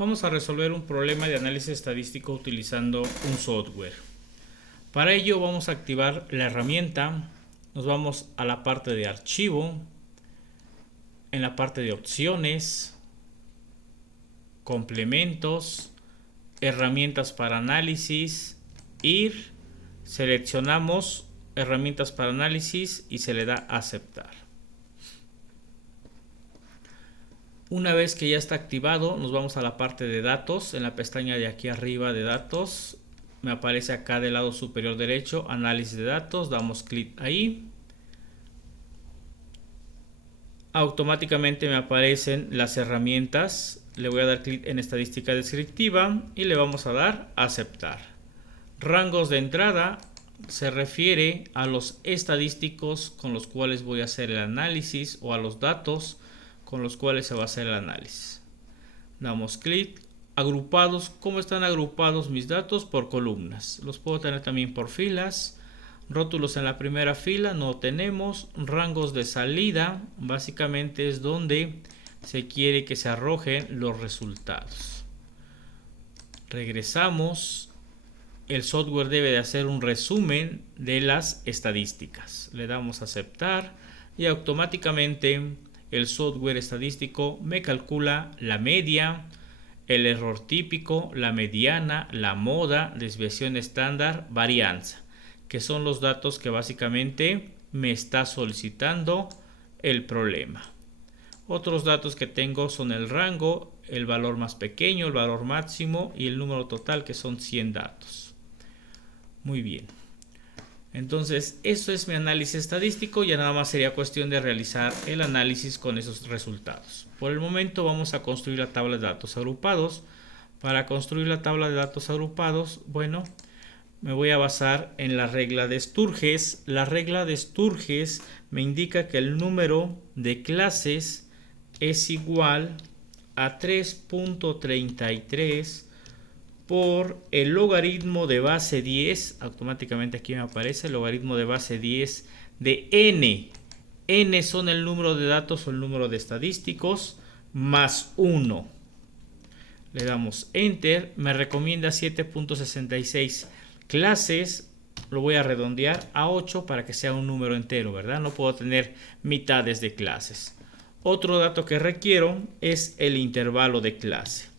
Vamos a resolver un problema de análisis estadístico utilizando un software. Para ello vamos a activar la herramienta. Nos vamos a la parte de archivo, en la parte de opciones, complementos, herramientas para análisis, ir, seleccionamos herramientas para análisis y se le da a aceptar. Una vez que ya está activado, nos vamos a la parte de datos. En la pestaña de aquí arriba de datos, me aparece acá del lado superior derecho, análisis de datos. Damos clic ahí. Automáticamente me aparecen las herramientas. Le voy a dar clic en estadística descriptiva y le vamos a dar a aceptar. Rangos de entrada se refiere a los estadísticos con los cuales voy a hacer el análisis o a los datos con los cuales se va a hacer el análisis. Damos clic. Agrupados. ¿Cómo están agrupados mis datos? Por columnas. Los puedo tener también por filas. Rótulos en la primera fila no tenemos. Rangos de salida. Básicamente es donde se quiere que se arrojen los resultados. Regresamos. El software debe de hacer un resumen de las estadísticas. Le damos a aceptar y automáticamente el software estadístico me calcula la media, el error típico, la mediana, la moda, desviación estándar, varianza, que son los datos que básicamente me está solicitando el problema. Otros datos que tengo son el rango, el valor más pequeño, el valor máximo y el número total, que son 100 datos. Muy bien. Entonces, eso es mi análisis estadístico. Ya nada más sería cuestión de realizar el análisis con esos resultados. Por el momento vamos a construir la tabla de datos agrupados. Para construir la tabla de datos agrupados, bueno, me voy a basar en la regla de Sturges. La regla de Sturges me indica que el número de clases es igual a 3.33 por el logaritmo de base 10, automáticamente aquí me aparece el logaritmo de base 10 de n. N son el número de datos o el número de estadísticos más 1. Le damos Enter, me recomienda 7.66 clases, lo voy a redondear a 8 para que sea un número entero, ¿verdad? No puedo tener mitades de clases. Otro dato que requiero es el intervalo de clase.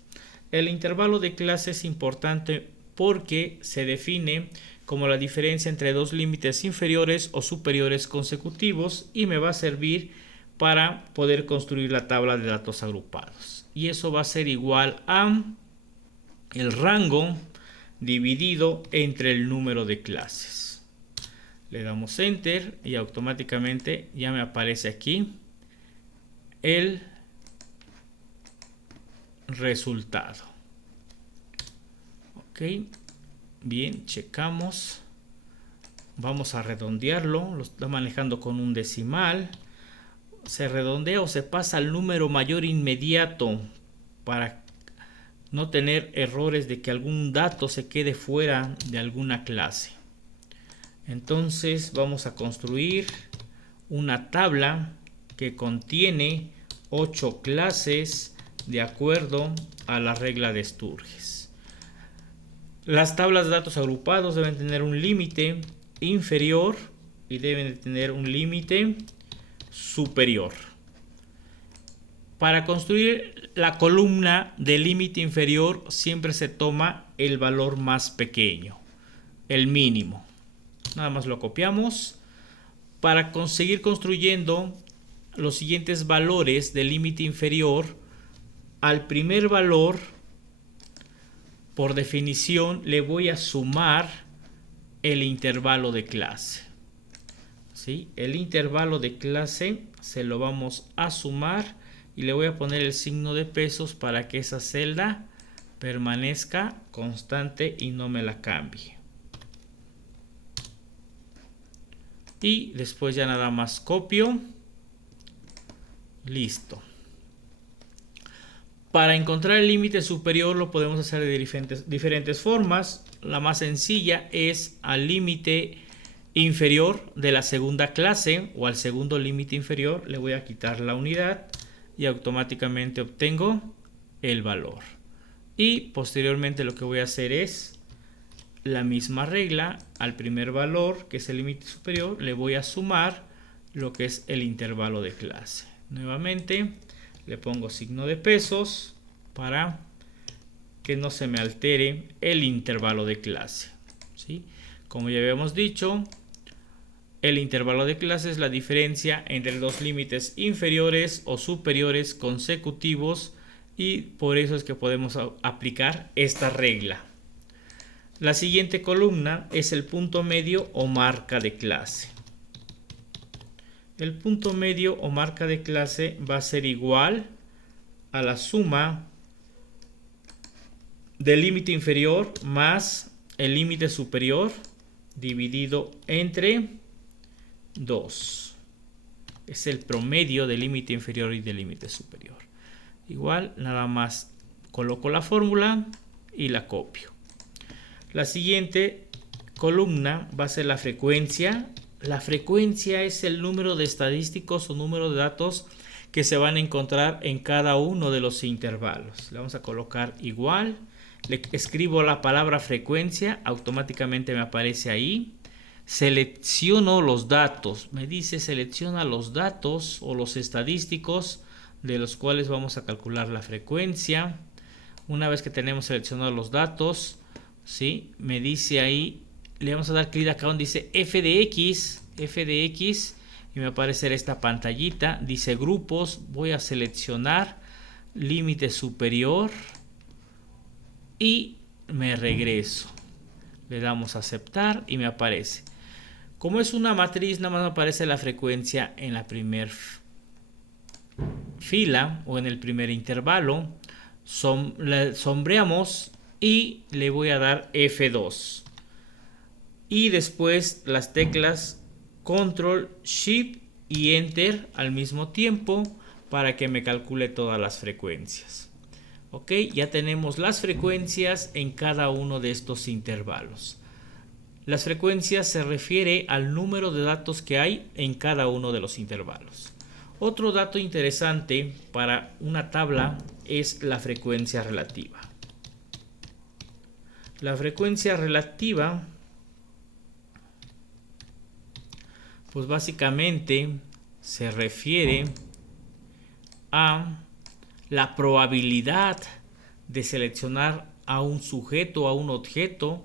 El intervalo de clase es importante porque se define como la diferencia entre dos límites inferiores o superiores consecutivos y me va a servir para poder construir la tabla de datos agrupados. Y eso va a ser igual a el rango dividido entre el número de clases. Le damos Enter y automáticamente ya me aparece aquí el resultado. Ok, bien, checamos. Vamos a redondearlo. Lo está manejando con un decimal. Se redondea o se pasa al número mayor inmediato para no tener errores de que algún dato se quede fuera de alguna clase. Entonces vamos a construir una tabla que contiene 8 clases de acuerdo a la regla de Sturges. Las tablas de datos agrupados deben tener un límite inferior y deben de tener un límite superior. Para construir la columna de límite inferior siempre se toma el valor más pequeño, el mínimo. Nada más lo copiamos. Para conseguir construyendo los siguientes valores del límite inferior, al primer valor, por definición, le voy a sumar el intervalo de clase. ¿Sí? El intervalo de clase se lo vamos a sumar y le voy a poner el signo de pesos para que esa celda permanezca constante y no me la cambie. Y después ya nada más copio. Listo. Para encontrar el límite superior lo podemos hacer de diferentes formas. La más sencilla es al límite inferior de la segunda clase o al segundo límite inferior le voy a quitar la unidad y automáticamente obtengo el valor. Y posteriormente lo que voy a hacer es la misma regla al primer valor, que es el límite superior, le voy a sumar lo que es el intervalo de clase. Nuevamente le pongo signo de pesos para que no se me altere el intervalo de clase, ¿sí? Como ya habíamos dicho, el intervalo de clase es la diferencia entre dos límites inferiores o superiores consecutivos, y por eso es que podemos aplicar esta regla. La siguiente columna es el punto medio o marca de clase. El punto medio o marca de clase va a ser igual a la suma del límite inferior más el límite superior dividido entre 2. Es el promedio del límite inferior y del límite superior. Igual, nada más coloco la fórmula y la copio. La siguiente columna va a ser la frecuencia. La frecuencia es el número de estadísticos o número de datos que se van a encontrar en cada uno de los intervalos. Le vamos a colocar igual. Le escribo la palabra frecuencia, automáticamente me aparece ahí. Selecciono los datos. Me dice selecciona los datos o los estadísticos de los cuales vamos a calcular la frecuencia. Una vez que tenemos seleccionados los datos, ¿sí? Me dice ahí, le vamos a dar clic acá donde dice f de x, y me va a aparecer esta pantallita, dice grupos. Voy a seleccionar límite superior y me regreso. Le damos a aceptar y me aparece. Como es una matriz, nada más me aparece la frecuencia en la primera fila o en el primer intervalo. Sombreamos y le voy a dar F2. Y después las teclas Control, Shift y Enter al mismo tiempo para que me calcule todas las frecuencias. Ok, ya tenemos las frecuencias en cada uno de estos intervalos. Las frecuencias se refiere al número de datos que hay en cada uno de los intervalos. Otro dato interesante para una tabla es la frecuencia relativa. La frecuencia relativa, pues básicamente se refiere a la probabilidad de seleccionar a un sujeto o a un objeto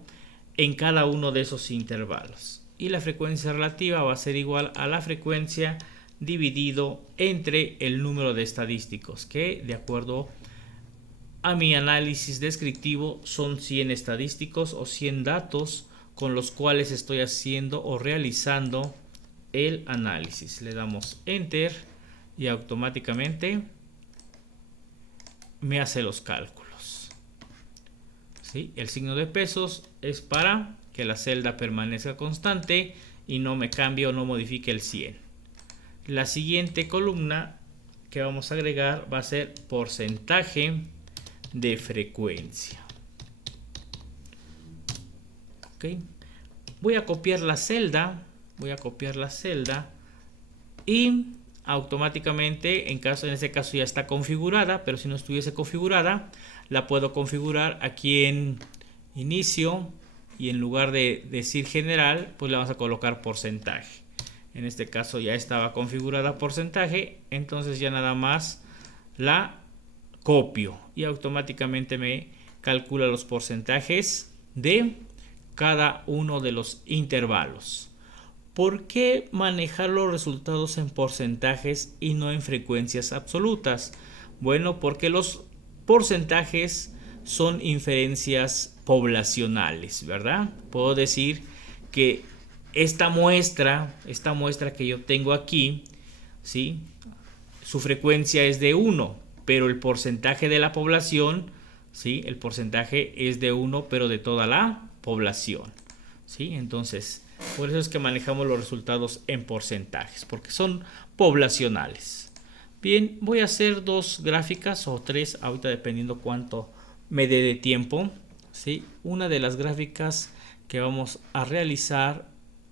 en cada uno de esos intervalos. Y la frecuencia relativa va a ser igual a la frecuencia dividido entre el número de estadísticos, que de acuerdo a mi análisis descriptivo son 100 estadísticos o 100 datos con los cuales estoy haciendo o realizando el análisis. Le damos Enter y automáticamente me hace los cálculos. ¿Sí? El signo de pesos es para que la celda permanezca constante y no me cambie o no modifique el 100. La siguiente columna que vamos a agregar va a ser porcentaje de frecuencia. ¿Okay? Voy a copiar la celda. Y automáticamente, en este caso ya está configurada, pero si no estuviese configurada, la puedo configurar aquí en inicio y en lugar de decir general, pues le vamos a colocar porcentaje. En este caso ya estaba configurada porcentaje, entonces ya nada más la copio y automáticamente me calcula los porcentajes de cada uno de los intervalos. ¿Por qué manejar los resultados en porcentajes y no en frecuencias absolutas? Bueno, porque los porcentajes son inferencias poblacionales, ¿verdad? Puedo decir que esta muestra que yo tengo aquí, ¿sí? Su frecuencia es de 1, pero el porcentaje de la población, ¿sí? El porcentaje es de 1, pero de toda la población, ¿sí? Entonces, por eso es que manejamos los resultados en porcentajes, porque son poblacionales. Bien, voy a hacer 2 gráficas o 3, ahorita dependiendo cuánto me dé de tiempo, ¿sí? Una de las gráficas que vamos a realizar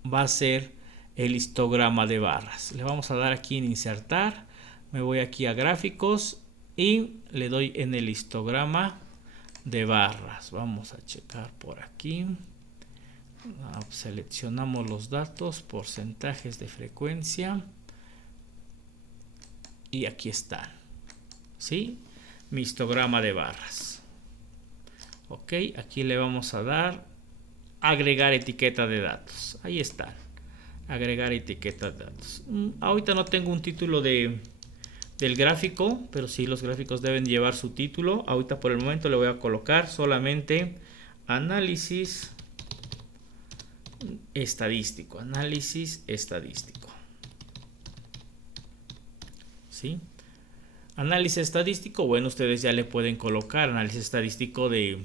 va a ser el histograma de barras. Le vamos a dar aquí en insertar, me voy aquí a gráficos y le doy en el histograma de barras. Vamos a checar por aquí. Seleccionamos los datos, porcentajes de frecuencia. Y aquí están. ¿Sí? Mi histograma de barras. Ok, aquí le vamos a dar agregar etiqueta de datos. Ahí está. Agregar etiqueta de datos. Ahorita no tengo un título del gráfico, pero sí los gráficos deben llevar su título. Ahorita por el momento le voy a colocar solamente análisis estadístico. Análisis estadístico. ¿Sí? Análisis estadístico, bueno, ustedes ya le pueden colocar análisis estadístico de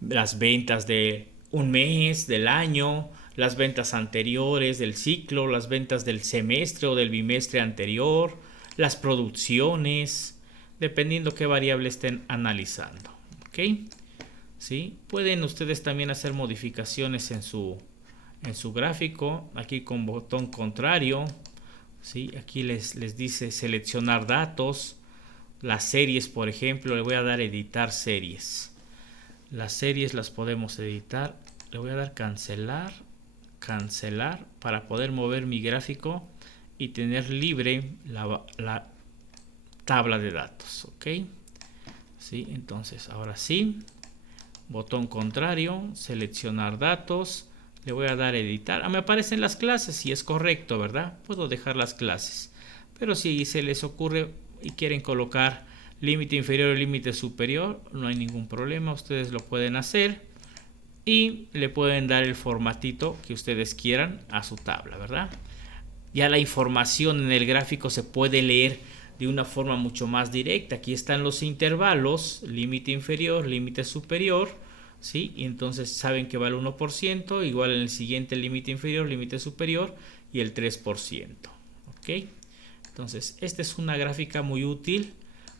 las ventas de un mes, del año, las ventas anteriores del ciclo, las ventas del semestre o del bimestre anterior, las producciones, dependiendo qué variable estén analizando. ¿Ok? ¿Sí? Pueden ustedes también hacer modificaciones en su gráfico, aquí con botón contrario. ¿Sí? Aquí les dice seleccionar datos, las series, por ejemplo, le voy a dar editar series. Las series las podemos editar. Le voy a dar cancelar para poder mover mi gráfico y tener libre la tabla de datos. ¿Ok? ¿Sí? Entonces, ahora sí, botón contrario, seleccionar datos. Le voy a dar editar. Me aparecen las clases, si es correcto, ¿verdad? Puedo dejar las clases. Pero si se les ocurre y quieren colocar límite inferior o límite superior, no hay ningún problema. Ustedes lo pueden hacer y le pueden dar el formatito que ustedes quieran a su tabla, ¿verdad? Ya la información en el gráfico se puede leer de una forma mucho más directa. Aquí están los intervalos, límite inferior, límite superior. ¿Sí? Y entonces saben que va el 1%, igual en el siguiente límite inferior, límite superior y el 3%. ¿Ok? Entonces, esta es una gráfica muy útil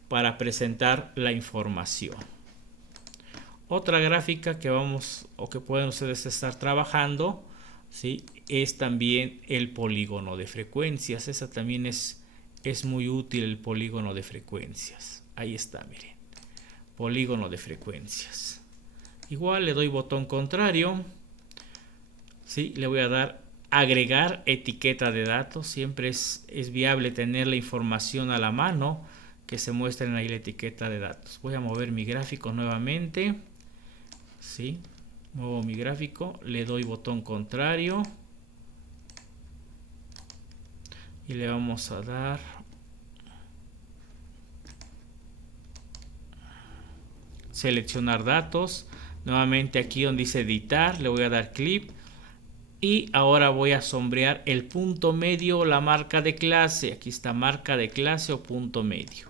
para presentar la información. Otra gráfica que vamos o que pueden ustedes estar trabajando, ¿sí? Es también el polígono de frecuencias. Esa también es muy útil, el polígono de frecuencias. Ahí está, miren. Polígono de frecuencias. Igual le doy botón contrario. ¿Sí? Le voy a dar agregar etiqueta de datos. Siempre es viable tener la información a la mano que se muestren ahí la etiqueta de datos. Voy a mover mi gráfico nuevamente. ¿Sí? Muevo mi gráfico. Le doy botón contrario. Y le vamos a dar seleccionar datos. Nuevamente aquí donde dice editar, le voy a dar clic. Y ahora voy a sombrear el punto medio o la marca de clase. Aquí está marca de clase o punto medio.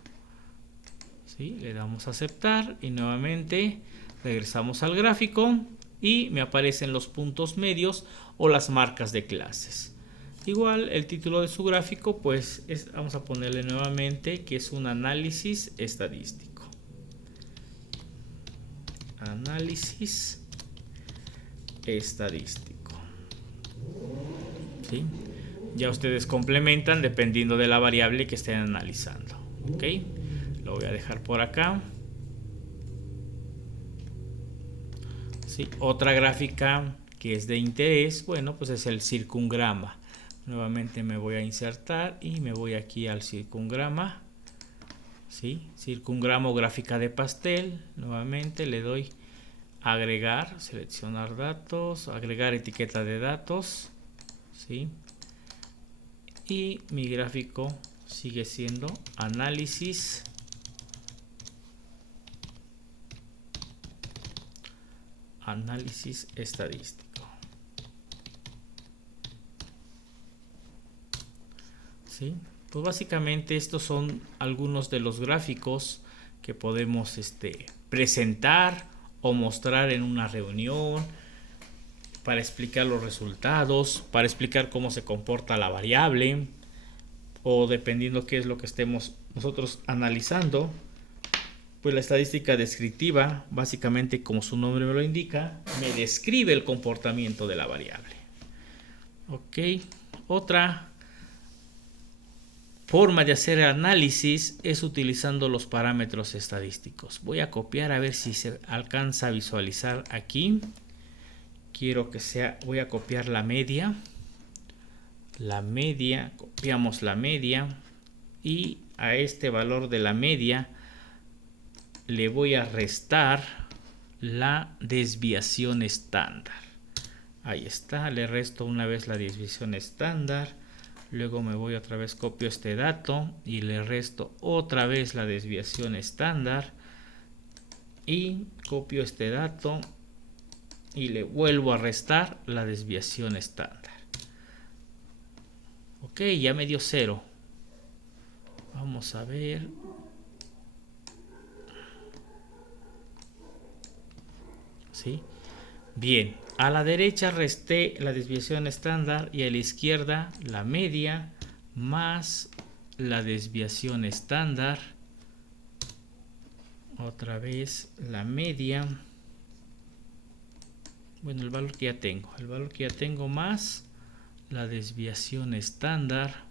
¿Sí? Le damos a aceptar y nuevamente regresamos al gráfico y me aparecen los puntos medios o las marcas de clases. Igual el título de su gráfico, pues vamos a ponerle nuevamente que es un análisis estadístico. Análisis estadístico. ¿Sí? Ya ustedes complementan dependiendo de la variable que estén analizando. ¿Ok? Lo voy a dejar por acá. ¿Sí? Otra gráfica que es de interés, bueno, pues es el circungrama. Nuevamente me voy a insertar y me voy aquí al circungrama. ¿Sí? Circungrama o gráfica de pastel. Nuevamente le doy agregar, seleccionar datos, agregar etiqueta de datos. ¿Sí? Y mi gráfico sigue siendo análisis estadístico. ¿Sí? Pues básicamente estos son algunos de los gráficos que podemos presentar o mostrar en una reunión para explicar los resultados, para explicar cómo se comporta la variable o dependiendo qué es lo que estemos nosotros analizando. Pues la estadística descriptiva, básicamente como su nombre me lo indica, me describe el comportamiento de la variable. Ok, otra forma de hacer análisis es utilizando los parámetros estadísticos. Voy a copiar a ver si se alcanza a visualizar aquí. Quiero que sea, voy a copiar la media. La media, copiamos la media y a este valor de la media le voy a restar la desviación estándar. Ahí está, le resto una vez la desviación estándar. Luego me voy otra vez, copio este dato y le resto otra vez la desviación estándar. Y copio este dato y le vuelvo a restar la desviación estándar. Ok, ya me dio 0. Vamos a ver. ¿Sí? Bien, a la derecha resté la desviación estándar y a la izquierda la media más la desviación estándar. Otra vez la media. Bueno, el valor que ya tengo. El valor que ya tengo más la desviación estándar.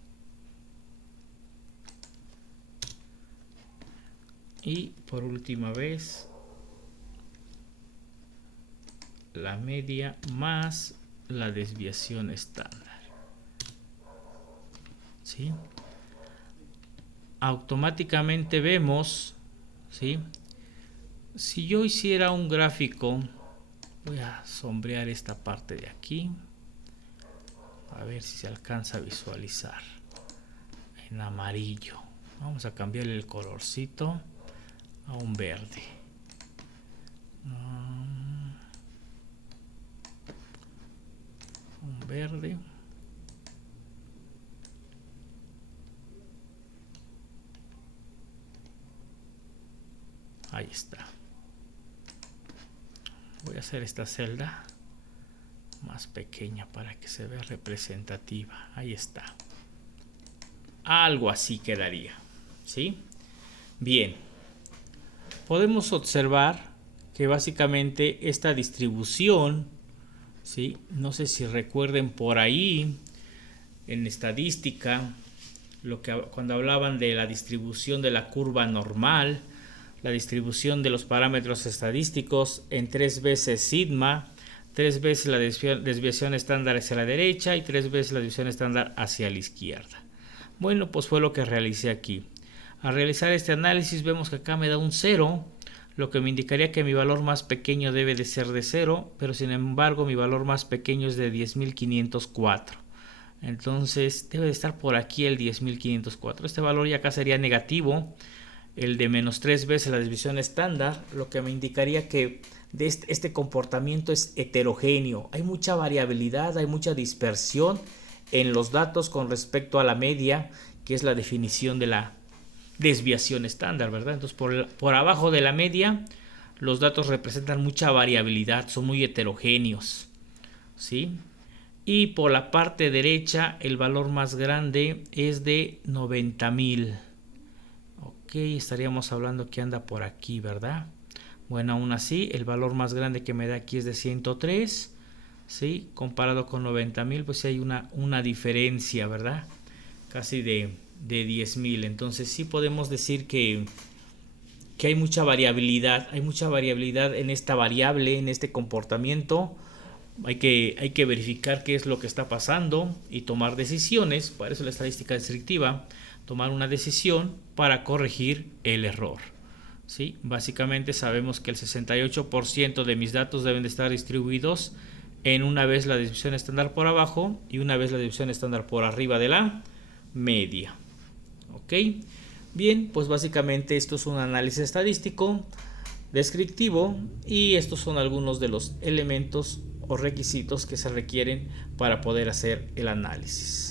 Y por última vez la media más la desviación estándar. ¿Sí? Automáticamente vemos, ¿sí? Si yo hiciera un gráfico, voy a sombrear esta parte de aquí, a ver si se alcanza a visualizar en amarillo. Vamos a cambiarle el colorcito a un verde. Un verde. Ahí está. Voy a hacer esta celda más pequeña para que se vea representativa. Ahí está. Algo así quedaría. ¿Sí? Bien. Podemos observar que básicamente esta distribución, ¿sí? No sé si recuerden por ahí en estadística cuando hablaban de la distribución de la curva normal, la distribución de los parámetros estadísticos en 3 veces sigma, 3 veces la desviación estándar hacia la derecha y 3 veces la desviación estándar hacia la izquierda. Bueno, pues fue lo que realicé aquí. Al realizar este análisis vemos que acá me da un 0, lo que me indicaría que mi valor más pequeño debe de ser de 0, pero sin embargo mi valor más pequeño es de 10.504. Entonces debe de estar por aquí el 10.504. Este valor ya acá sería negativo, el de menos 3 veces la desviación estándar, lo que me indicaría que este comportamiento es heterogéneo. Hay mucha variabilidad, hay mucha dispersión en los datos con respecto a la media, que es la definición de la desviación estándar, ¿verdad? Entonces por abajo de la media los datos representan mucha variabilidad, son muy heterogéneos, ¿sí? Y por la parte derecha el valor más grande es de 90.000. Ok, estaríamos hablando que anda por aquí, ¿verdad? Bueno, aún así el valor más grande que me da aquí es de 103, ¿sí? Comparado con 90.000, pues sí hay una diferencia, ¿verdad? Casi de 10.000. Entonces sí podemos decir que hay mucha variabilidad en esta variable, en este comportamiento. Hay que verificar qué es lo que está pasando y tomar decisiones. Para eso la estadística descriptiva, tomar una decisión para corregir el error. ¿Sí? Básicamente sabemos que el 68% de mis datos deben de estar distribuidos en una vez la desviación estándar por abajo y una vez la desviación estándar por arriba de la media. ¿Ok? Bien, pues básicamente esto es un análisis estadístico descriptivo y estos son algunos de los elementos o requisitos que se requieren para poder hacer el análisis.